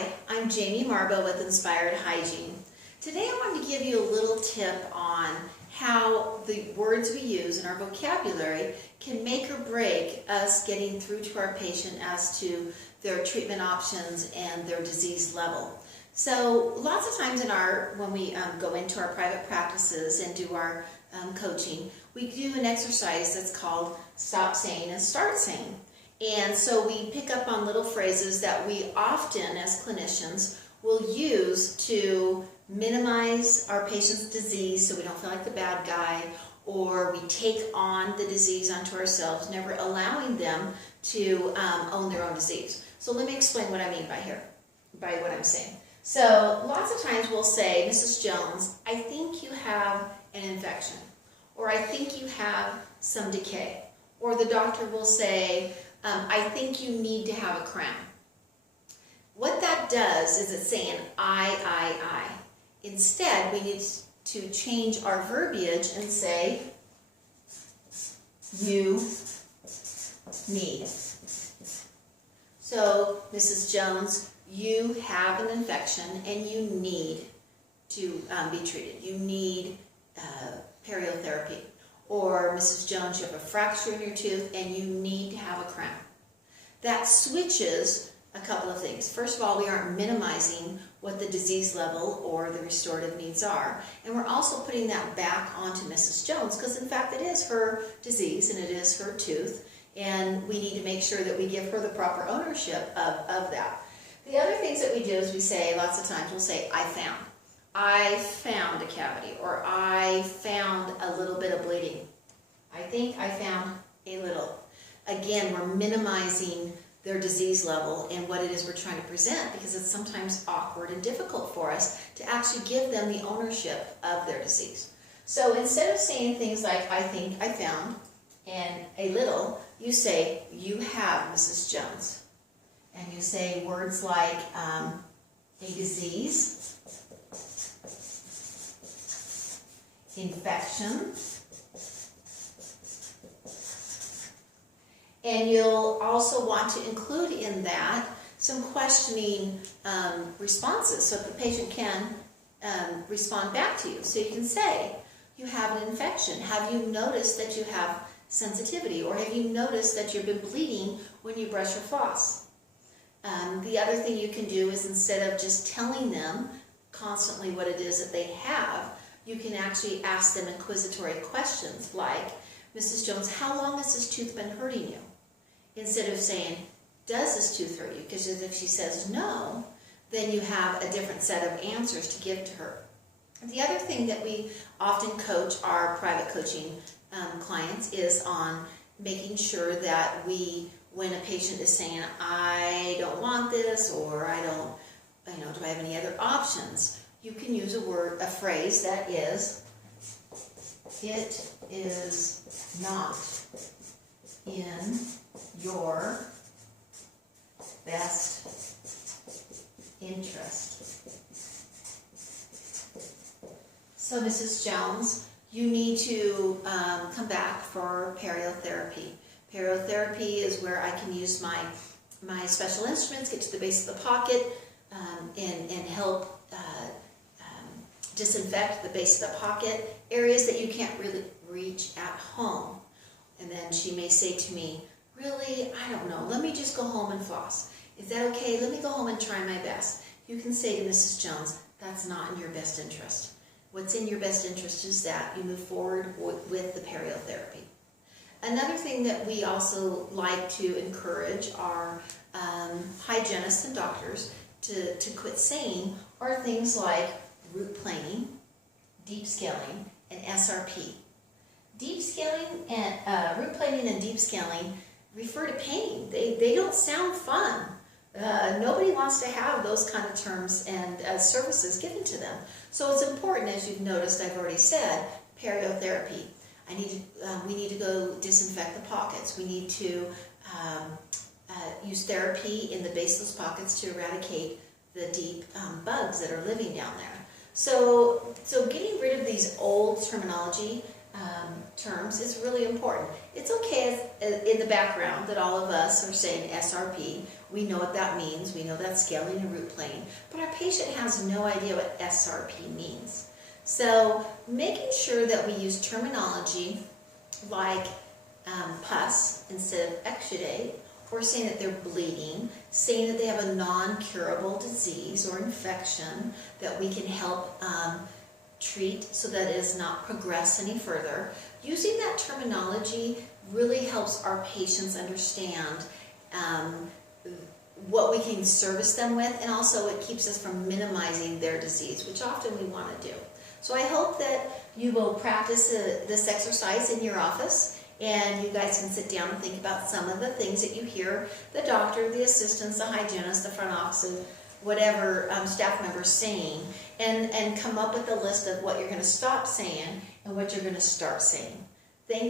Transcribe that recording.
Hi, I'm Jamie Marbo with Inspired Hygiene. Today I wanted to give you a little tip on how the words we use in our vocabulary can make or break us getting through to our patient as to their treatment options and their disease level. So lots of times when we go into our private practices and do our coaching, we do an exercise that's called stop saying and start saying. And so we pick up on little phrases that we often, as clinicians, will use to minimize our patient's disease so we don't feel like the bad guy, or we take on the disease onto ourselves, never allowing them to own their own disease. So let me explain what I mean by what I'm saying. So lots of times we'll say, Mrs. Jones, I think you have an infection, or I think you have some decay. Or the doctor will say, I think you need to have a crown. What that does is it's saying I. Instead, we need to change our verbiage and say you need. So, Mrs. Jones, you have an infection and you need to be treated. You need Perio Therapy. Or, Mrs. Jones, you have a fracture in your tooth and you need to have a crown. That switches a couple of things. First of all, we aren't minimizing what the disease level or the restorative needs are. And we're also putting that back onto Mrs. Jones because, in fact, it is her disease and it is her tooth. And we need to make sure that we give her the proper ownership of that. The other things that we do is we say, lots of times, we'll say, I found a cavity, or I found a little bit of bleeding. I think I found a little. Again, we're minimizing their disease level and what it is we're trying to present because it's sometimes awkward and difficult for us to actually give them the ownership of their disease. So instead of saying things like, I think I found, and a little, you say, you have, Mrs. Jones. And you say words like a disease, infection, and you'll also want to include in that some questioning responses so that the patient can respond back to you. So you can say, you have an infection. Have you noticed that you have sensitivity? Or have you noticed that you've been bleeding when you brush your floss? The other thing you can do is instead of just telling them constantly what it is that they have, you can actually ask them inquisitory questions like, Mrs. Jones, how long has this tooth been hurting you? Instead of saying, does this tooth hurt you? Because if she says no, then you have a different set of answers to give to her. The other thing that we often coach our private coaching clients is on making sure that when a patient is saying, I don't want this, or I don't, do I have any other options? You can use a phrase that is, it is not in your best interest. So, Mrs. Jones, you need to come back for Perio Therapy. Perio Therapy is where I can use my special instruments, get to the base of the pocket, and help disinfect the base of the pocket, areas that you can't really reach at home. And then she may say to me, really, I don't know, let me just go home and floss. Is that okay? Let me go home and try my best. You can say to Mrs. Jones, that's not in your best interest. What's in your best interest is that you move forward with the Perio Therapy. Another thing that we also like to encourage our hygienists and doctors to quit saying are things like root planing, deep scaling, and SRP. Deep scaling and root planing and deep scaling refer to pain. They don't sound fun. Nobody wants to have those kind of terms and services given to them. So it's important, as you've noticed, I've already said, Perio Therapy. We need to go disinfect the pockets. We need to use therapy in the base of those pockets to eradicate the deep bugs that are living down there. So getting rid of these old terminology terms is really important. It's okay in the background that all of us are saying SRP. We know what that means. We know that's scaling a root plane. But our patient has no idea what SRP means. So making sure that we use terminology like pus instead of exudate, or saying that they're bleeding, saying that they have a non-curable disease or infection that we can help treat so that it does not progress any further. Using that terminology really helps our patients understand what we can service them with, and also it keeps us from minimizing their disease, which often we want to do. So I hope that you will practice this exercise in your office, and you guys can sit down and think about some of the things that you hear the doctor, the assistants, the hygienist, the front office, whatever staff members saying, and come up with a list of what you're going to stop saying and what you're going to start saying. Thank you.